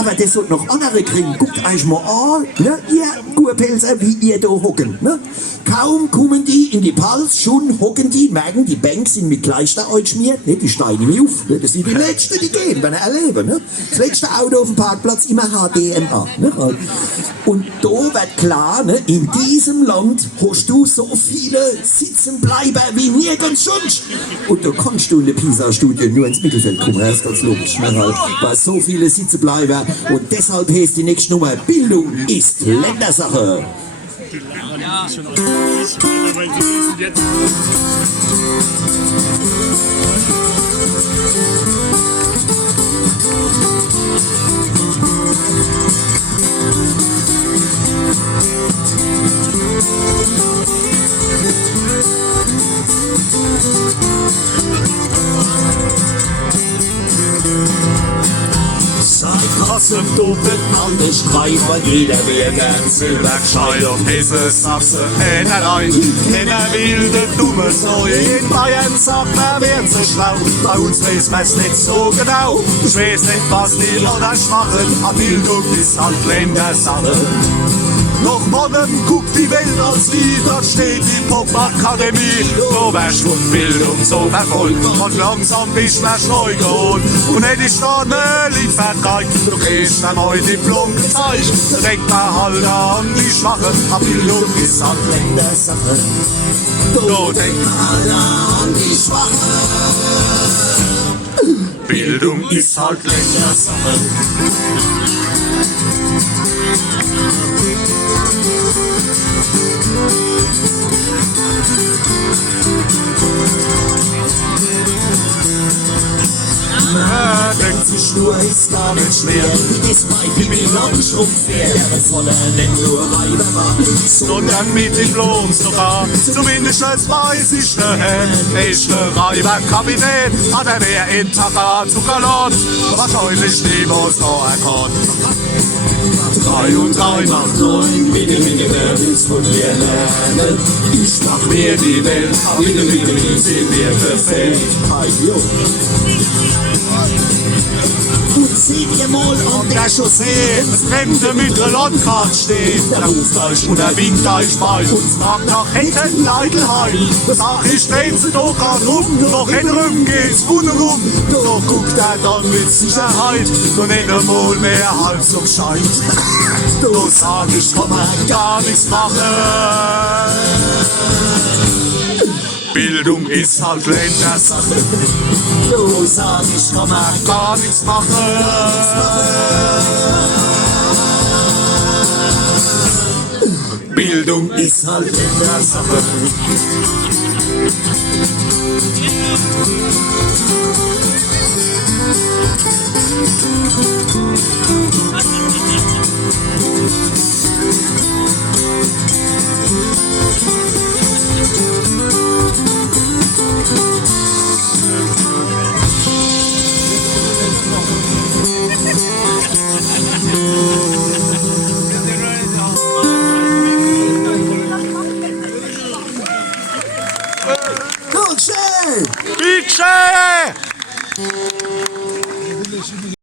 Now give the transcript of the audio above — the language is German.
Aber das wird noch andere kriegen. Guckt euch mal an, ne? Ihr Gurpelzer, wie ihr da hocken. Ne? Kaum kommen die in die Pals, schon hocken die, merken, die Banks sind mit Kleister geschmiert, ne? Die steigen nicht auf. Ne? Das sind die Letzten, die gehen, wenn er erleben. Ne? Das letzte Auto auf dem Parkplatz, immer HDMA. Ne? Und da wird klar, ne? In diesem Land hast du so viele Sitzenbleiber wie nirgends sonst. Und da kannst du in der PISA-Studie nur ins Mittelfeld kommen, das ist ganz logisch. Ne? Weil so viele Sitzenbleiber. Und deshalb heißt die nächste Nummer, Bildung ist Ländersache. Ja. Seit doppelt an den Streifer, jeder wär gern Silbergescheit und diese Sachse rein. Einer will den dummen so, in Bayern sagt man, werden sie schlau. Bei uns weiß man's nicht so genau. Ich weiß nicht, was die anderen machen, aber Bildung ist halt Ländersache. Noch morgen guckt die Welt als Lied, dort steht die Popakademie. Du wärst von Bildung so verfolgt und langsam bist du schnell geholt. Und hätt ich da ne Lieferkeit, du kriegst ein neues Diplom gezeigt. Denkt man halt an die Schwachen, aber Bildung ist halt Ländersache. Du denkt man halt an die Schwachen. Bildung ist halt Ländersache. Denkt sich nur, ist gar nicht schwer. Ist bei Bibi Schrumpfpferd, der voller denn nur Weiber war. Sondern mit Diplom sogar, zumindest als weiß ich der Herr. Echte Weiberkabinett, hat er mehr in Tara zu Galot. Wahrscheinlich niemals noch erkannt. 3 und 3 macht 9, bitte, wer will's von mir lernen? Ich mach mir die Welt, bitte, sind mir perfekt. Und seht ihr mal an der Chaussee, Fremde mit der Landkarte steht. Der ruft euch und er winkt euch mal und fragt nach Hechten Leidelheim. Sag ich, stehen sie doch grad rum, doch in Rücken geht's wunderrum. Doch guckt er dann mit Sicherheit, nur nicht einmal mehr halb so gescheit. Du sag ich, kann man gar nichts machen. Bildung ist halt Ländersache. Du sag ich, kann man gar nichts machen. Bildung ist halt Ländersache.